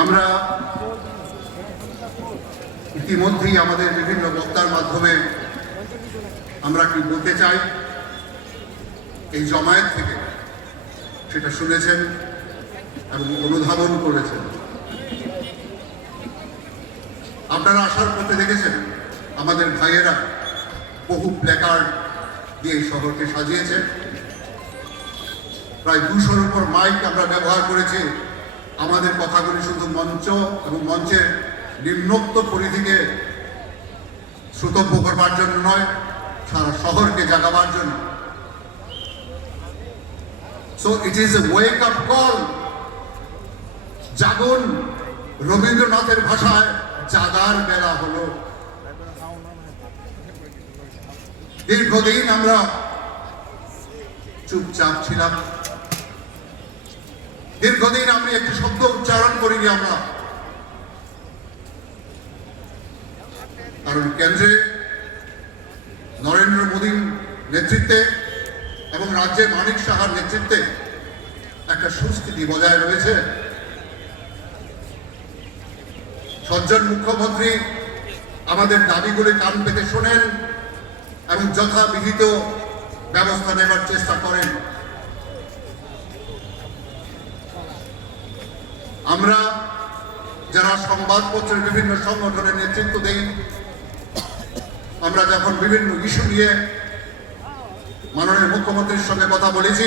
আমরা ইতিমধ্যেই আমাদের বিভিন্ন বক্তার মাধ্যমে আমরা কি বলতে চাই এই জমায়েত থেকে সেটা শুনেছেন এবং অনুধাবন করেছেন। আপনারা আসার পথে দেখেছেন আমাদের ভাইয়েরা বহু প্ল্যাকার্ড দিয়ে এই শহরকে সাজিয়েছে। প্রায় 200-র উপর মাইক আমরা ব্যবহার করেছি আমাদের কথাগুলি শুধু মঞ্চ এবং মঞ্চের নিম্নোক্ত পরিধিকে শ্রোতব্য করবার জন্য নয়, সারা শহরকে জাগাবার জন্য। So it is a wake up call. জাগুন, রবীন্দ্রনাথের ভাষায় জাগার বেলা হলো। দীর্ঘদিন আমরা চুপচাপ ছিলাম, দীর্ঘদিন আমি একটি শব্দ উচ্চারণ করিনি আমরা, কারণ কেন্দ্রে নরেন্দ্র মোদীর নেতৃত্বে এবং রাজ্যে মানিক সাহার নেতৃত্বে একটা সুস্থিতি বজায় রয়েছে। সজ্জন মুখ্যমন্ত্রী আমাদের দাবিগুলি কান পেতে শোনেন এবং যথাবিহিত ব্যবস্থা নেবার চেষ্টা করেন। আমরা যারা সংবাদপত্রের বিভিন্ন সংগঠনের নেতৃত্ব দেই, আমরা যখন বিভিন্ন ইস্যু নিয়ে মাননীয় মুখ্যমন্ত্রীর সঙ্গে কথা বলেছি,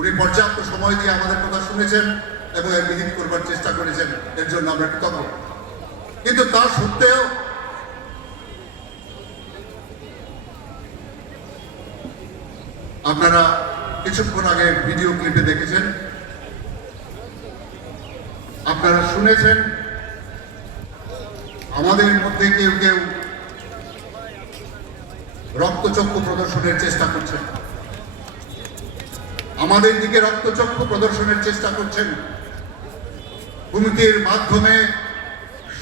উনি পর্যাপ্ত সময় দিয়ে আমাদের কথা শুনেছেন এবং এর বিহিত করবার চেষ্টা করেছেন। এর জন্য আমরা কৃতজ্ঞ। কিন্তু তা সত্ত্বেও আপনারা কিছুক্ষণ আগে ভিডিও ক্লিপে দেখেছেন, আপনারা শুনেছেন আমাদের মধ্যে কেউ কেউ রক্তচক্ষু প্রদর্শনের চেষ্টা করছেন, আমাদের দিকে রক্তচক্ষু প্রদর্শনের চেষ্টা করছেন, হুমকির মাধ্যমে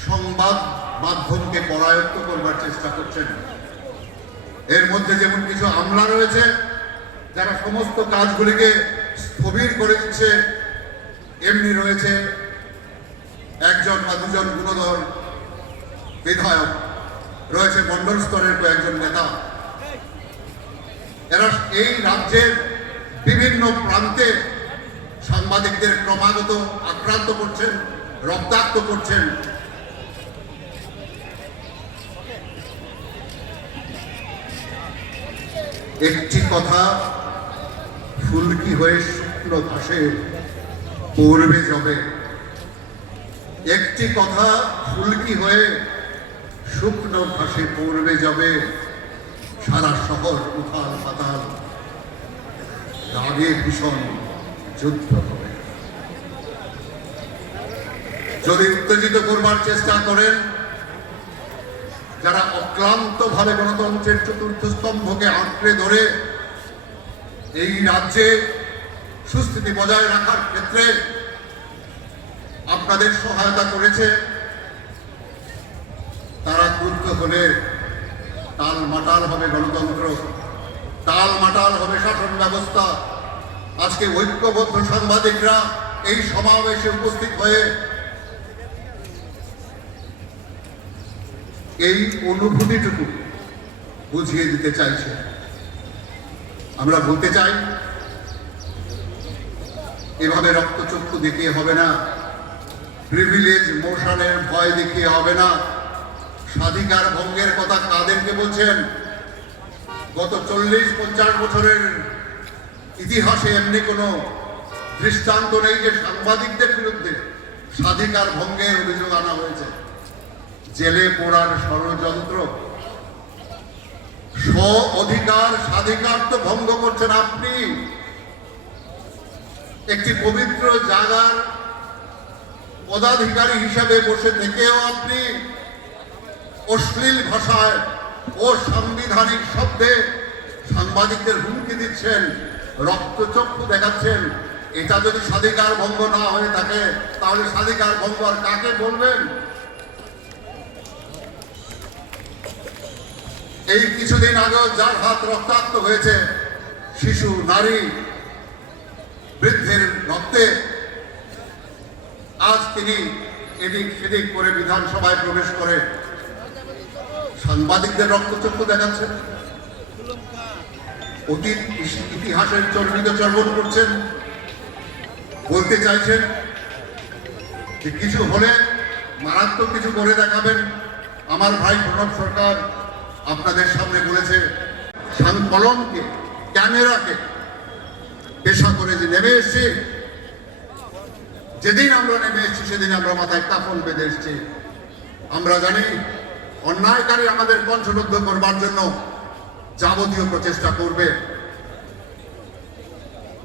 সংবাদ মাধ্যমকে পরায়ত্ত করবার চেষ্টা করছেন। এর মধ্যে যেমন কিছু আমলা রয়েছে যারা সমস্ত কাজগুলিকে স্থবির করে দিচ্ছে, এমনি রয়েছে একজন বা দুজন গুণধর বিধায়ক, রয়েছে মন্ডল স্তরের কয়েকজন নেতা। এরা এই রাজ্যের বিভিন্ন প্রান্তে সাংবাদিকদের ক্রমাগত আক্রান্ত করছেন, রক্তাক্ত করছেন। একটি কথা ফুলকি হয়ে শুকনো ঘাসে পড়বে যবে, একটি কথা ফুলকি হয়ে শুকনো ঘাসে পড়বে যাবে, সারা শহর উথাল পাতাল, রাগে ভীষণ যুদ্ধ হবে। যদি উত্তেজিত করবার চেষ্টা করেন যারা অক্লান্ত ভাবে গণতন্ত্রের চতুর্থ স্তম্ভকে আঁকড়ে ধরে এই রাজ্যে সুস্থিতি বজায় রাখার ক্ষেত্রে আপনাদের সহায়তা করেছে, তারা ক্রুদ্ধ হলে টাল মাটাল হবে গণতন্ত্র, টাল মাটাল হবে শাসন ব্যবস্থা। আজকে ঐক্যবদ্ধ সাংবাদিকরা এই সমাবেশে উপস্থিত হয়ে এই অনুভূতিটুকু বুঝিয়ে দিতে চাইছে। আমরা বলতে চাই, এভাবে রক্তচক্ষু দেখিয়ে হবে না, প্রিভিলেজ মোশনের ভয় দেখিয়ে হবে না। স্বাধিকার ভঙ্গের কথা কাদেরকে বলছেন? গত 40-50 বছরের ইতিহাসে এমনি কোনো দৃষ্টান্ত নেই যে সাংবাদিকদের বিরুদ্ধে স্বাধিকার ভঙ্গের অভিযোগ আনা হয়েছে। জেলে পোড়ার ষড়যন্ত্র, স্ব অধিকার স্বাধিকার তো ভঙ্গ করছেন আপনি। একটি পবিত্র জায়গার পদাধিকারী হিসাবে বসে থেকেও আপনি অশ্লীল ভাষায় ও সাংবিধানিক শব্দে সাংবাদিকদের হুমকি দিচ্ছেন, রক্তচক্ষু দেখাচ্ছেন। এটা যদি স্বাধিকার ভঙ্গ না হয়ে থাকে তাহলে স্বাধিকার ভঙ্গ আর কাকে বলবেন? এই কিছুদিন আগেও যার হাত রক্তাক্ত হয়েছে, শিশু, নারী, বৃদ্ধের রক্তে, আজ তিনি এদিক সেদিক করে বিধানসভায় প্রবেশ করে সাংবাদিকদের রক্তচক্ষু দেখাচ্ছেন, অতীত ইতিহাসের চর্বিত চর্বণ করছেন, বলতে চাইছেন যে কিছু হলে মারাত্মক কিছু করে দেখাবেন। আমার ভাই প্রণব সরকার আপনাদের সামনে বলেছে কলমকে, ক্যামেরাকে পেশা করে যে নেমে এসছি, যেদিন আমরা নেমে এসছি সেদিন আমরা মাথায় কাফন বেঁধে এসছি। আমরা জানি অন্যায়কারী আমাদের কণ্ঠরুদ্ধ করবার জন্য যাবতীয় প্রচেষ্টা করবে,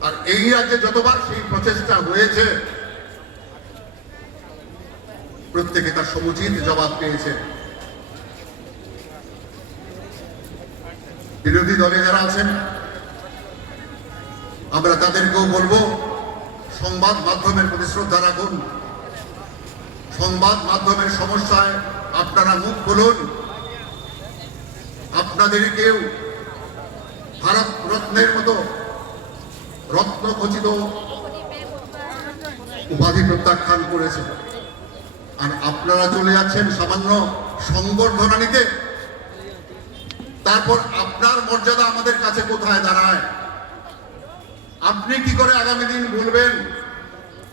আর এই রাজ্যে যতবার সেই প্রচেষ্টা হয়েছে প্রত্যেকে তার সমুচিত জবাব পেয়েছে। বিরোধী দলে যারা আছেন আমরা তাদেরকেও বলবো, সংবাদ মাধ্যমের প্রতি শ্রদ্ধা রাখুন, সংবাদ মাধ্যমের সমস্যায় আপনারা মুখ খুলুন। আপনাদেরকেও ভারত রত্নের মতো রত্নখচিত উপাধি প্রত্যাখ্যান করেছে, আর আপনারা চলে যাচ্ছেন সামান্য সংবর্ধনা নিতে। তারপর আপনার মর্যাদা আমাদের কাছে কোথায় দাঁড়ায়? আপনি কি করে আগামী দিন বলবেন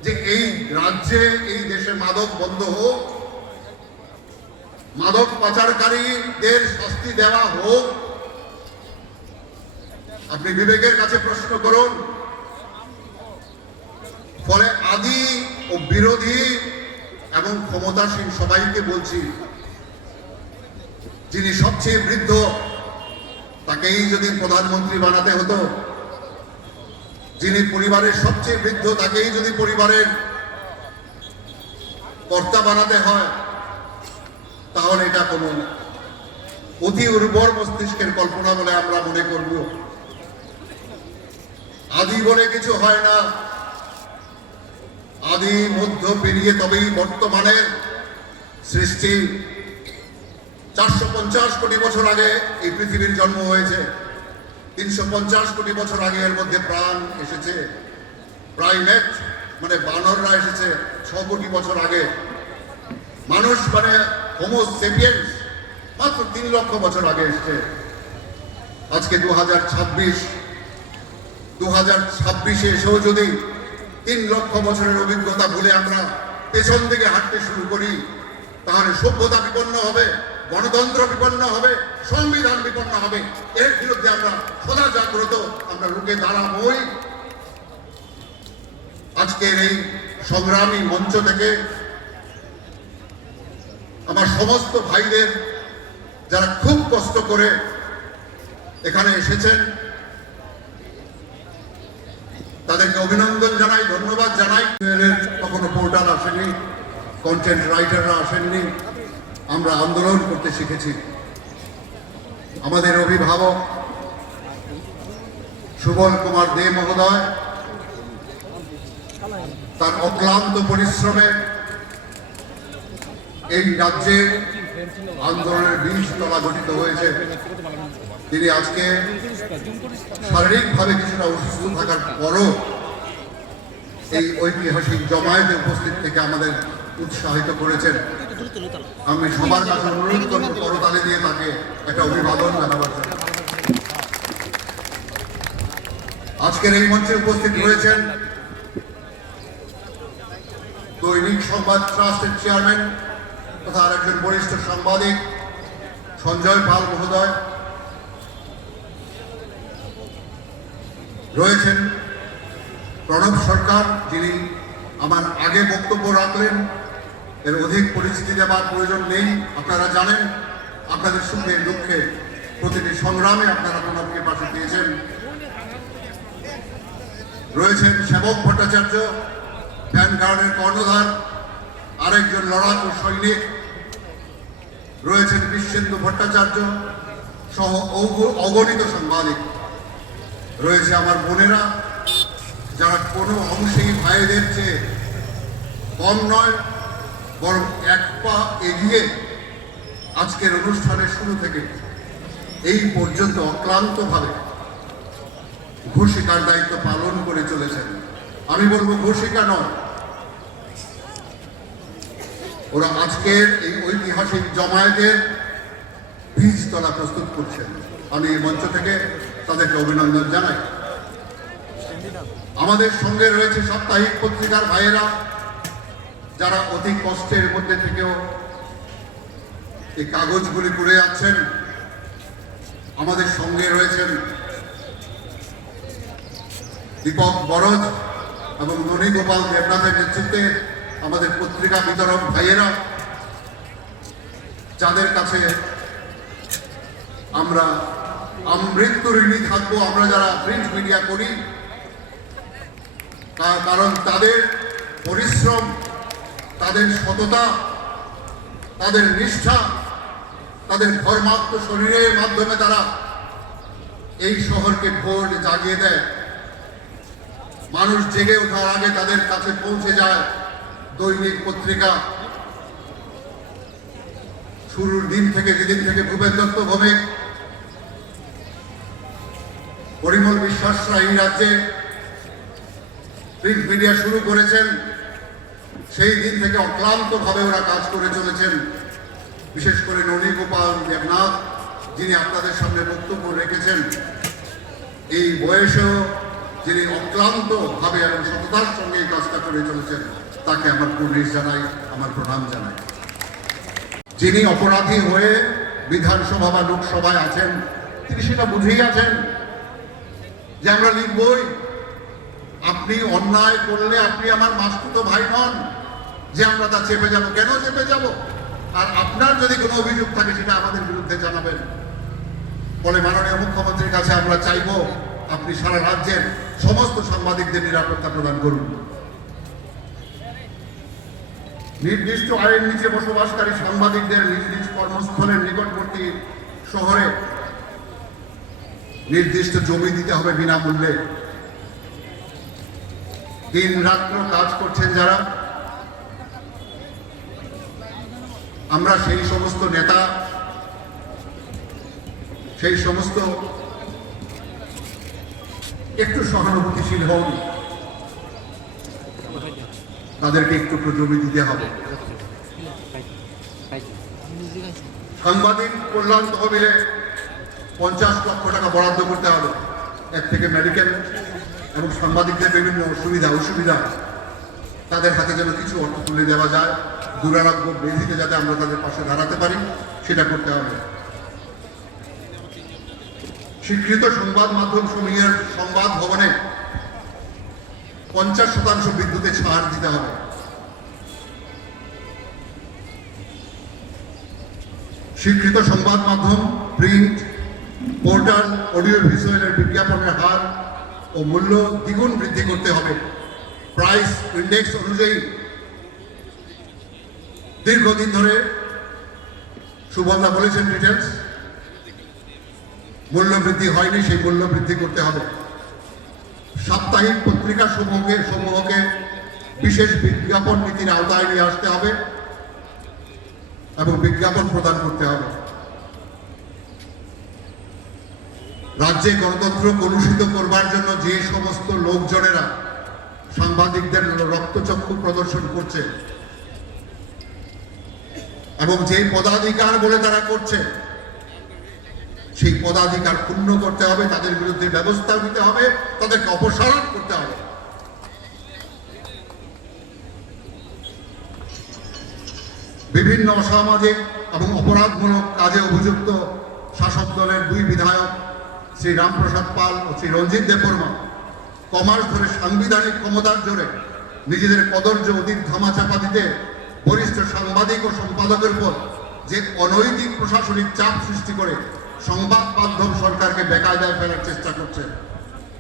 যে এই রাজ্যে, এই দেশে মাদক বন্ধ হোক, মাদক পাচারকারীদের শাস্তি দেওয়া হোক? আপনি বিবেকের কাছে প্রশ্ন করুন। ফলে আদি ও বিরোধী এবং ক্ষমতাসীন সবাইকে বলছি, যিনি সবচেয়ে বৃদ্ধ তাকেই যদি প্রধানমন্ত্রী বানাতে হতো, যিনি পরিবারের সবচেয়ে বৃদ্ধ তাকেই যদি পরিবারের কর্তা বানাতে হয়, তাহলে এটা কোনো অতি উর্বর মস্তিষ্কের কল্পনা বলে আমরা মনে করব। আদি বলে কিছু হয় না, আদি মধ্য পেরিয়ে তবেই বর্তমানের সৃষ্টি। 450 কোটি বছর আগে এই পৃথিবীর জন্ম হয়েছে, 350 কোটি বছর আগে এর মধ্যে প্রাণ এসেছে। প্রাইমেট মানে বানররা এসেছে 6 কোটি বছর আগে। মানুষ মানে হোমো সেপিয়েন্স মাত্র 3 লক্ষ বছর আগে এসেছে। আজকে 2026 এসেও যদি 3 লক্ষ বছরের অভিজ্ঞতা ভুলে আমরা পেছন দিকে হাঁটতে শুরু করি, তাহলে সভ্যতা বিপন্ন হবে, গণতন্ত্র বিপন্ন হবে, সংবিধান বিপন্ন হবে। এর বিরুদ্ধে আমরা সদা জাগ্রত, আমরা রুখে দাঁড়াবই। আজকের এই সংগ্রামী মঞ্চ থেকে আমার সমস্ত ভাইদের যারা খুব কষ্ট করে এখানে এসেছেন তাদেরকে অভিনন্দন জানাই, ধন্যবাদ জানাই। কখনো পোর্টাল আসেনি, কন্টেন্ট রাইটাররা আসেননি, আমরা আন্দোলন করতে শিখেছি। আমাদের অভিভাবক সুবল কুমার দে মহোদয় তার অক্লান্ত পরিশ্রমে এই রাজ্যে আন্দোলনের বীজ তলা গঠিত হয়েছে। তিনি আজকে শারীরিকভাবে কিছুটা অসুস্থ থাকার পরও এই ঐতিহাসিক জমায়েতে উপস্থিত থেকে আমাদের উৎসাহিত করেছেন। আমি সবার কাছে অনুরোধ করব করতালি দিয়ে তাকে একটা অভিবাদন জানাবার জন্য। আজকের এই মঞ্চে উপস্থিত রয়েছেন দৈনিক সংবাদ ট্রাস্টের চেয়ারম্যান তথা আরেকজন বরিষ্ঠ সাংবাদিক সঞ্জয় পাল মহোদয়, রয়েছেন প্রণব সরকার, যিনি আমার আগে বক্তব্য রাখলেন, এর অধিক পরিচিতি দেওয়ার প্রয়োজন নেই। আপনারা জানেন, আপনাদের সুখে দুঃখে প্রতিটি সংগ্রামে আপনারা প্রণবকে পাশে পেয়েছেন। রয়েছেন সেবক ভট্টাচার্য, ভ্যানগার্ডের কর্ণধার, আরেকজন লড়াকু সৈনিক। রয়েছেন বিশ্বেন্দু ভট্টাচার্য সহ অগণিত সাংবাদিক। রয়েছে আমার বোনেরা, যারা কোনো অংশেই ভাইদের চেয়ে কম নয়, বরং এক পা এগিয়ে আজকের অনুষ্ঠানের শুরু থেকে এই পর্যন্ত অক্লান্তভাবে ঘোষিকার দায়িত্ব পালন করে চলেছেন। আমি বলবো ঘোষিকা নয়, ওরা আজকের এই ঐতিহাসিক জমায়েতের বীজতলা প্রস্তুত করছেন। আমি এই মঞ্চ থেকে তাদেরকে অভিনন্দন জানাই। আমাদের সঙ্গে রয়েছে সাপ্তাহিক পত্রিকার ভাইয়েরা, যারা অতি কষ্টের মধ্যে থেকেও এই কাগজগুলি করে যাচ্ছেন। আমাদের সঙ্গে রয়েছেন দীপক বরদ এবং ননী গোপাল দেবনাথের নেতৃত্বে আমাদের পত্রিকা বিতরক ভাইয়েরা, যাদের কাছে আমরা আমৃত্যু ঋণী থাকবো, আমরা যারা প্রিন্ট মিডিয়া করি। কারণ তাদের পরিশ্রম, তাদের সততা, তাদের নিষ্ঠা, তাদের ধর্মাত্ম শরীরের মাধ্যমে তারা এই শহরকে ভোর জাগিয়ে দেয়। মানুষ জেগে ওঠার আগে তাদের কাছে পৌঁছে যায় দৈনিক পত্রিকা। শুরুর দিন থেকে, যেদিন থেকে ভূপেন দত্ত ভৌমিক, পরিমল বিশ্বাসরা এই রাজ্যে প্রিন্ট মিডিয়া শুরু করেছেন, সেই দিন থেকে অক্লান্তভাবে ওরা কাজ করে চলেছেন। বিশেষ করে ননী গোপাল দেবনাথ, যিনি আপনাদের সামনে বক্তব্য রেখেছেন, এই বয়সেও যিনি অক্লান্তভাবে এবং সততার সঙ্গে এই কাজটা করে চলেছেন, তাকে আমার কুর্নিশ জানাই, আমার প্রণাম জানাই। যিনি অপরাধী হয়ে বিধানসভা বা লোকসভায় আছেন, তিনি সেটা বুঝেই আছেন যে আমরা লিখবই। আপনি অন্যায় করলে আপনি আমার মাসতুতো ভাই নন যে আমরা তা চেপে যাব। কেন চেপে যাব? আর আপনার যদি কোনো অভিযোগ থাকে সেটা আমাদের বিরুদ্ধে জানাবেন। ফলে মাননীয় মুখ্যমন্ত্রীর কাছে আমরা চাইব আপনি সারা রাজ্যের সমস্ত সাংবাদিকদের নিরাপত্তা প্রদান করুন। নির্দিষ্ট আইন নিচে বসবাসকারী সাংবাদিকদের নিজ নিজ কর্মস্থলের নিকটবর্তী শহরে নির্দিষ্ট জমি দিতে হবে বিনামূল্যে। দিন রাত্র কাজ করছেন যারা, আমরা সেই সমস্ত নেতা, সেই সমস্ত একটু সহানুভূতিশীল হন, তাদেরকে একটু জমি দিতে হবে। সাংবাদিক কল্যাণ তহবিলে 50 লক্ষ টাকা বরাদ্দ করতে হবে। এর থেকে মেডিকেল এবং সাংবাদিকদের বিভিন্ন অসুবিধা তাদের হাতে যেন কিছু অর্থ তুলে দেওয়া যায়, দুরারোগ্য ব্যাধিতে যাতে আমরা তাদের পাশে দাঁড়াতে পারি, সেটা করতে হবে। স্বীকৃত সংবাদ মাধ্যম সমূহের সংবাদ ভবনে 50% বিদ্যুতে ছাড় দিতে হবে। স্বীকৃত সংবাদ মাধ্যম, প্রিন্ট, পোর্টাল, অডিও ভিজুয়ালের বিজ্ঞাপনের হার ও মূল্য দ্বিগুণ বৃদ্ধি করতে হবে। প্রাইস ইন্ডেক্স অনুযায়ী দীর্ঘদিন ধরে সুবন্ধা বলেছেন ডিটেলস, মূল্য বৃদ্ধি হয়নি, সেই মূল্য বৃদ্ধি করতে হবে। সাপ্তাহিক পত্রিকা সমূহকে বিশেষ বিজ্ঞাপন নীতির আওতায় নিয়ে আসতে হবে এবং বিজ্ঞাপন প্রদান করতে হবে। রাজ্যে গণতন্ত্র কলুষিত করবার জন্য যে সমস্ত লোকজনেরা সাংবাদিকদের রক্তচক্ষু প্রদর্শন করছে এবং যে পদাধিকার বলে তারা করছে, সেই পদাধিকার ক্ষুণ্ণ করতে হবে, তাদের বিরুদ্ধে ব্যবস্থা নিতে হবে, তাদেরকে অপসারণ করতে হবে। বিভিন্ন অসামাজিক এবং অপরাধমূলক কাজে অভিযুক্ত শাসক দলের 2 বিধায়ক শ্রী রামপ্রসাদ পাল ও শ্রী রঞ্জিত দেববর্মা কমাস ধরে সাংবিধানিক ক্ষমতার জোরে নিজেদের কদর্য অধিক ধামাচাপা দিতে বরিষ্ঠ সাংবাদিক ও সম্পাদকের উপর যে অনৈতিক প্রশাসনিক চাপ সৃষ্টি করে সংবাদ মাধ্যম সরকারকে বেকায়দায় ফেলার চেষ্টা করছে,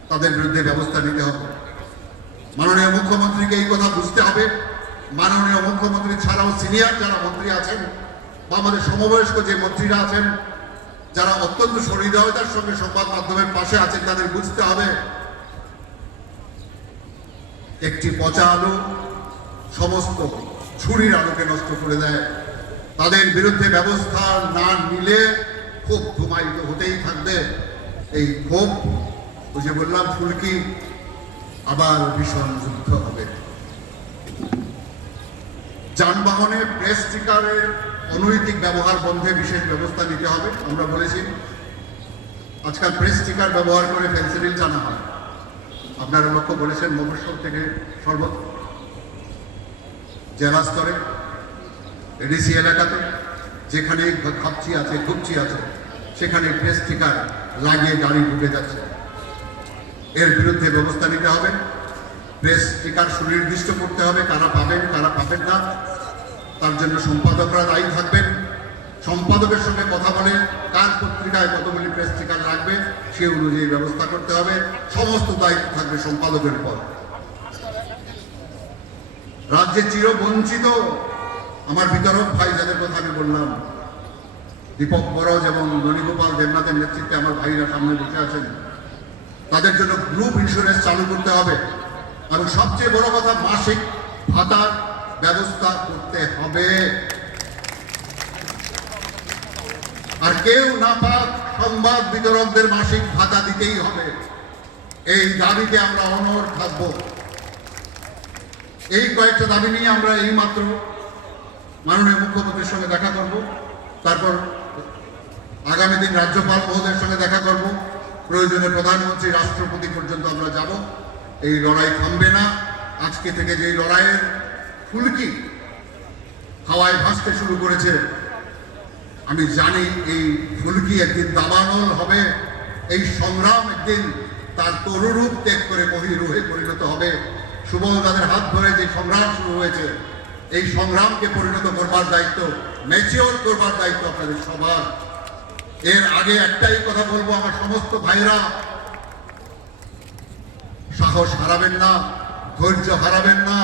তাদের বিরুদ্ধে ব্যবস্থা নিতে হবে। মাননীয় মুখ্যমন্ত্রীকে এই কথা বুঝতে হবে। মাননীয় মুখ্যমন্ত্রী ছাড়াও সিনিয়র যারা মন্ত্রী আছেন বা আমাদের সমবয়স্ক যে মন্ত্রীরা আছেন, যারা অত্যন্ত সহৃদয়তার সঙ্গে সংবাদ মাধ্যমের পাশে আছেন, তাদের বুঝতে হবে একটি পচা আলু সমস্ত ছুরির আলুকে নষ্ট করে দেয়। তাদের বিরুদ্ধে ব্যবস্থা না নিলে ক্ষোভ ধুমায়িত হতেই থাকবে। এই ক্ষোভ, ওই যে বললাম ফুলকি, আবার ভীষণ যুদ্ধ হবে। যানবাহনে প্রেস স্টিকারের অনৈতিক ব্যবহার বন্ধে বিশেষ ব্যবস্থা নিতে হবে। আমরা বলেছি আজকাল প্রেস স্টিকার ব্যবহার করে ফেন্সিডিল জানা হয়। আপনারা লক্ষ্য করেছেন মফস্বল থেকে জেলা স্তরে এডিসি এলাকাতে যেখানে ঘুপচি আছে সেখানে প্রেস স্টিকার লাগিয়ে গাড়ি ঢুকে যাচ্ছে। এর বিরুদ্ধে ব্যবস্থা নিতে হবে। প্রেস স্টিকার সুনির্দিষ্ট করতে হবে কারা পাবেন কারা পাবেন না। তার জন্য সম্পাদকরা দায়ী থাকবেন। সম্পাদকের সঙ্গে কথা বলে কার পত্রিকায় কতগুলি প্রেস স্টিকার লাগবে সে অনুযায়ী ব্যবস্থা করতে হবে। সমস্ত দায়িত্ব থাকবে সম্পাদকের উপর। রাজ্যে চিরবঞ্চিত আমার বিতরক ভাই যাদের কথা আমি বললাম, দীপক বরজ এবং ননীগোপাল দেবনাথের নেতৃত্বে আমার ভাইরা সামনে বসে আছেন, তাদের জন্য গ্রুপ ইন্স্যুরেন্স চালু করতে হবে। এবং সবচেয়ে বড় কথা, মাসিক ভাতার ব্যবস্থা করতে হবে। আর কেউ না পাক সংবাদ বিতরকদের মাসিক ভাতা দিতেই হবে। এই দাবিতে আমরা অনড় থাকব। এই কয়েকটা দাবি নিয়ে আমরা এইমাত্র মাননীয় মুখ্যমন্ত্রীর সঙ্গে দেখা করব। তারপর আগামী দিন রাজ্যপাল মহোদয়ের সঙ্গে দেখা করব। প্রয়োজনে প্রধানমন্ত্রী রাষ্ট্রপতি পর্যন্ত আমরা যাব। এই লড়াই থামবে না। আজকে থেকে যে লড়াইয়ের ফুলকি হাওয়ায় ভাসতে শুরু করেছে, আমি জানি এই ফুলকি একদিন দাবানল হবে। এই সংগ্রাম একদিন তার তরুরূপ ত্যাগ করে মহিরূহে পরিণত হবে। সুবল তাদের হাত ধরে যে সংগ্রাম শুরু হয়েছে, এই সংগ্রামকে পরিণত করবার দায়িত্ব, ম্যাচিওর করবার দায়িত্ব আপনাদের সবার। এর আগে একটাই কথা বলবো, আমার সমস্ত ভাইরা, সাহস হারাবেন না, ধৈর্য হারাবেন না।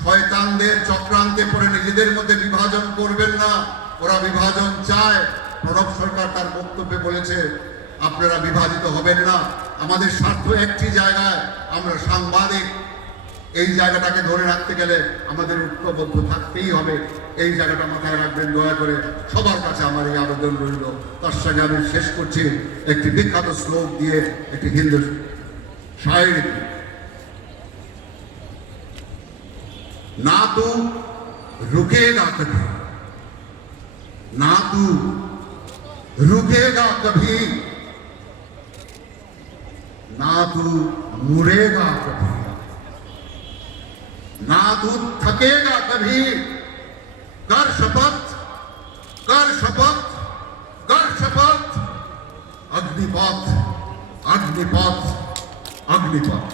শয়তানদের চক্রান্তে পড়ে নিজেদের মধ্যে বিভাজন করবেন না। ওরা বিভাজন চায়। প্রণব সরকার তার বক্তব্যে বলেছে আপনারা বিভাজিত হবেন না। আমাদের স্বার্থ একটি জায়গায়, আমরা সাংবাদিক। এই জায়গাটাকে ধরে রাখতে গেলে আমাদের ঐক্যবদ্ধ থাকতেই হবে। এই জায়গাটা মাথায় রাখবেন দয়া করে। সবার কাছে আমার এই আবেদন রইল। তার সঙ্গে আমি শেষ করছি একটি বিখ্যাত শ্লোক দিয়ে, একটি হিন্দু শায়রি। ना तू रुकेगा कभी, ना तू रुकेगा कभी, ना तू मुड़ेगा कभी, ना तू थकेगा कभी। कर शपथ, कर शपथ, कर शपथ। अग्निपथ, अग्निपथ, अग्निपथ।